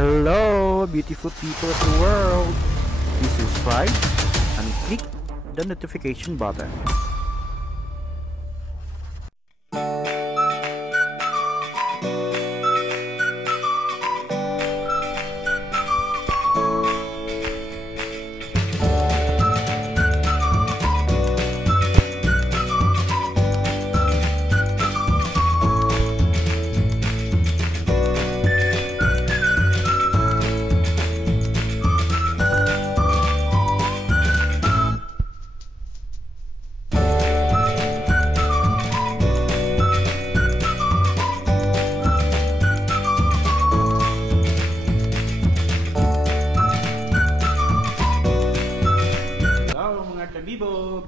Hello, beautiful people of the world. Please subscribe and click the notification button.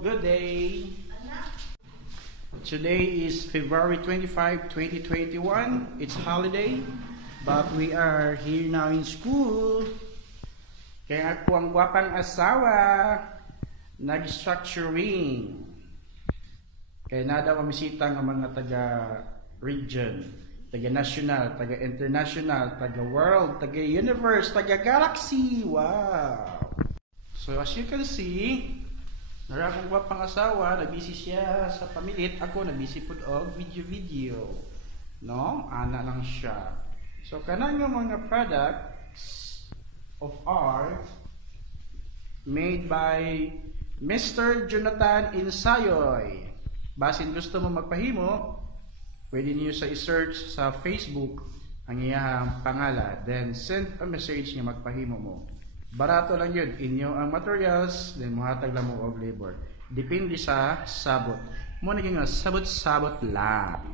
Good day! Today is February 25, 2021. It's holiday, but we are here now in school. Kaya ako ang gwapang asawa, nag-structuring. Kaya nada mamisita ng mga taga-region, taga-national, taga-international, taga-world, taga-universe, taga-galaxy. Wow! So as you can see, narakong gwapang asawa, nabisi siya sa pamilit. Ako, nabisi po og video. No? Ana lang siya. So, kanang yung mga products of art made by Mr. Jonathan Insayoy. Basin gusto mo magpahimo, pwede niyo sa i-search sa Facebook ang iyang pangalan. Then, send a message niya magpahimo mo. Barato lang yun. Inyo ang materials, then muhatag lang mo og labor. Depende sa sabot. Mo naging sabot-sabot lang.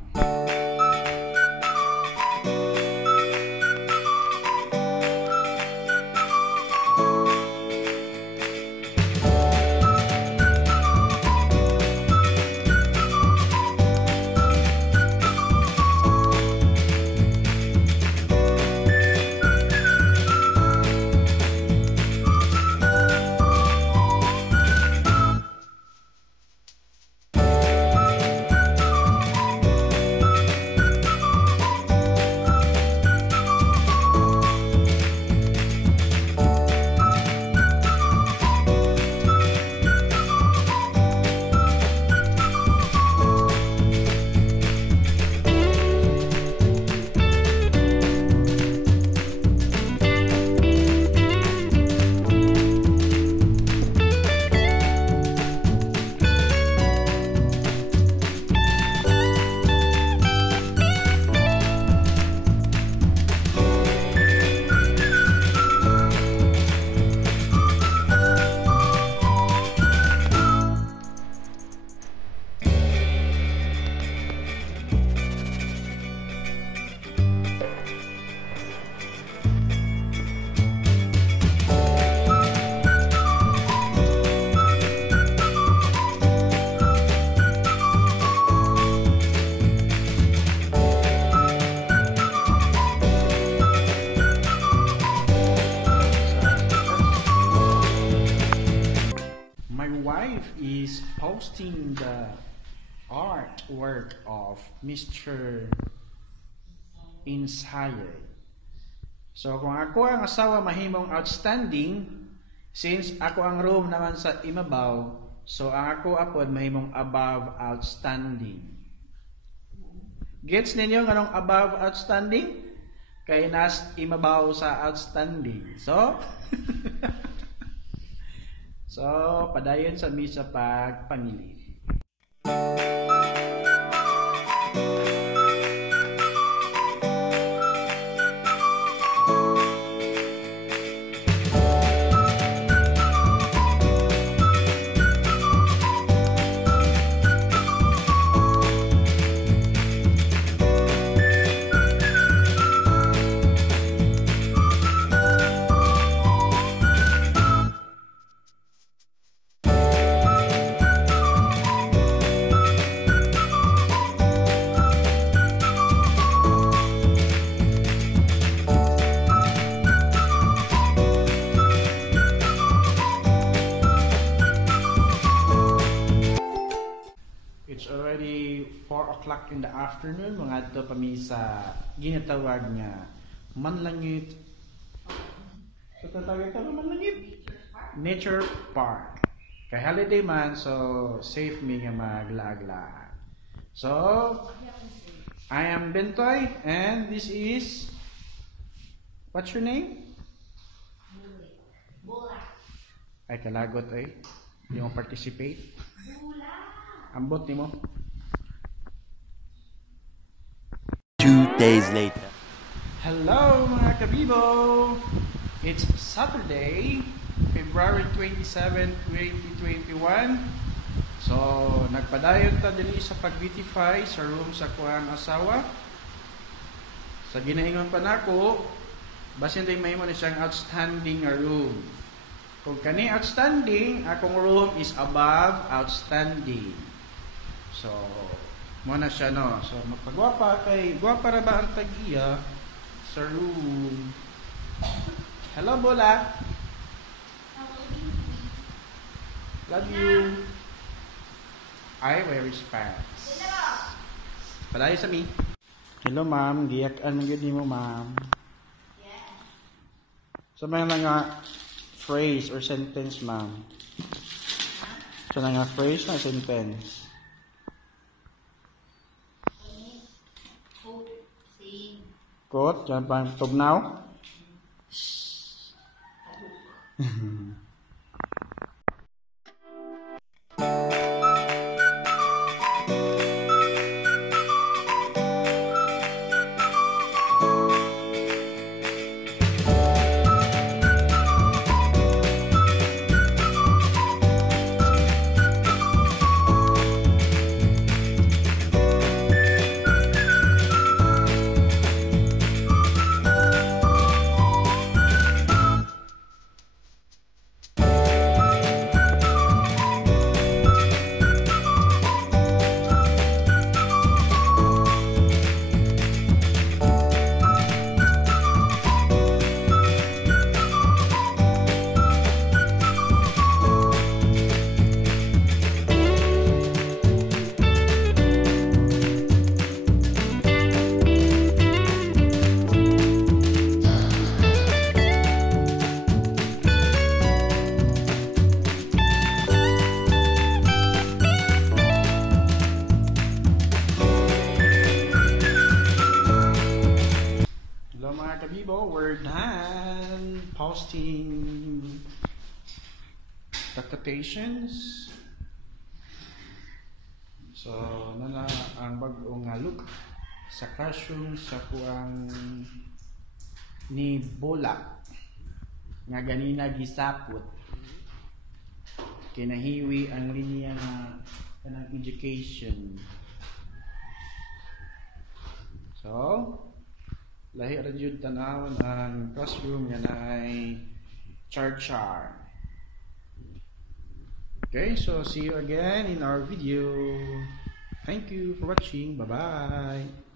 Is posting the artwork of Mr. Insayoy. So kung ako ang asawa mahimong outstanding, since ako ang room naman sa imabaw, so ang ako apod mahimong above outstanding. Gets ninyo anong above outstanding? Kay nas imabaw sa outstanding. So So, padayon sa misa pagpamili. Already 4 o'clock in the afternoon, mga ito pa mi sa ginatawag nga manlangit So tatawag ka naman langit. Nature Park. Kay holiday man, so safe mi nga maglaag-laag. So, I am Bentoy and this is, what's your name? Bola. Ay kalagot ay. Hindi mo participate. Bola. Ambot ni mo. 2 days later. Hello mga kabibo! It's Saturday, February 27, 2021. So, nagpadayon ta dili sa pag-beautify sa room sa kuang asawa. Sa ginaingon pa nako, basin din may mo na siyang outstanding room. Kung kani outstanding, akong room is above outstanding. So, mo na siya no. So, magpagwapa kay gwapa ra ba ang tag-iya sa room. Hello, Bola. Love you. I wear respects. Palayo sa mi. Hello, ma'am. Giyak-an mo, ma'am. Yeah. Sa mga phrase or sentence, ma'am. Sa mga phrase na sentence. Hope. Sing. Quote, yan pa, tugnaw. Hello mga kabibo, we're done posting the quotations. So, nana ang bag-ong look sa classroom sa kuang ni Bola nga ganina gisapot kinahiwi ang linya nga kanang education. So, lahi ra jud tanawon ang classroom nga naay char-char. Okay, so see you again in our video. Thank you for watching. Bye-bye.